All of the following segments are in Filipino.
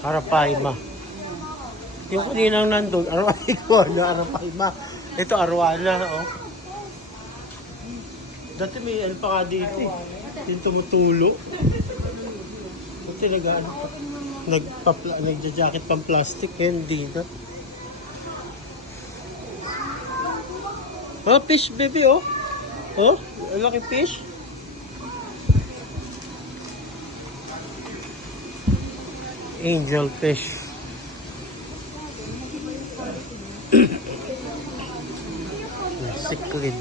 Arapaima. Yung kaninang nandun, Arapaima. Ito, Arowana, oh. Dati may ano pa nga dito, eh. Yung tumutulo. Dati nagja-jacket pang plastic, eh, hindi na. Oh, fish, baby, oh. Oh, laki fish. Angel fish. Cichlid.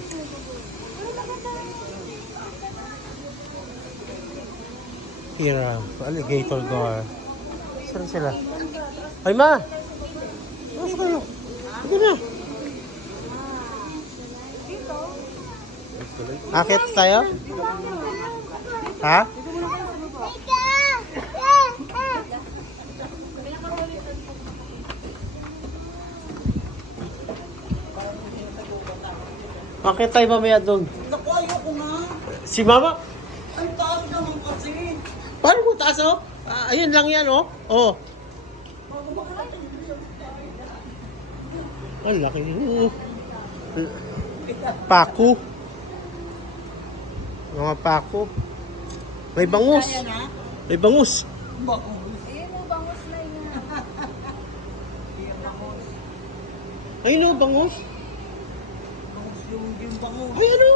Hira, alligator gar. Saan sila? Ay, ma! Saan kayo? Sige na. Akit tayo? Ha? Akit tayo mamaya doon. Naku, ayoko nga. Si mama? Ang taas naman kasi. Paano mo taas, oh? Ayun lang yan, oh. Oh. Ang laki. Paku. Mga paku. May bangus. Kaya na? May bangus. Bangus. Ayun o, bangus na yun. Ayun, oh, bangus. Bangus yung bangus. Ay, ano?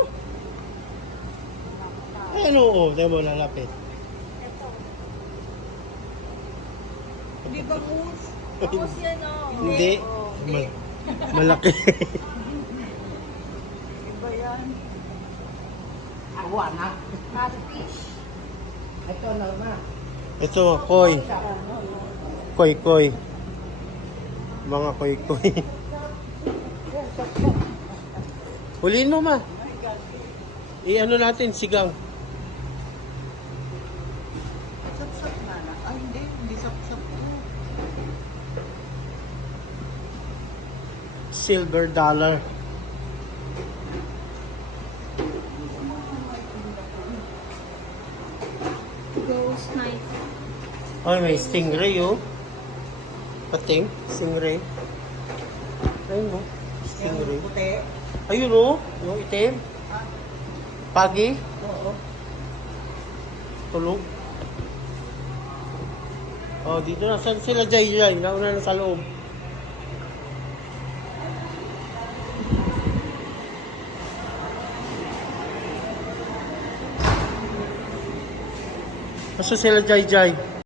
Ay, ano, oh. Tayo mo, lalapit. Hindi bangus. Bangus yan o. Hindi. Malaki. Iba yan. Awa na. Catfish. Ito na na. Ito, koi. Koi. Mga koi. Huliin mo, ma. I-ano natin, sigang. Sap-sap na na. Ay, hindi sap-sap ko. Silver dollar. Ghost knife. Ay, may stingray, oh. Pating, stingray. Ayun, oh. Stingray. Yung puti. Ayun, oh. Yung itim. Pagi. Oo. Tulog. Oh, dito na. Saan sila, Jay? Nauna na sa loob. Basta sila, Jay.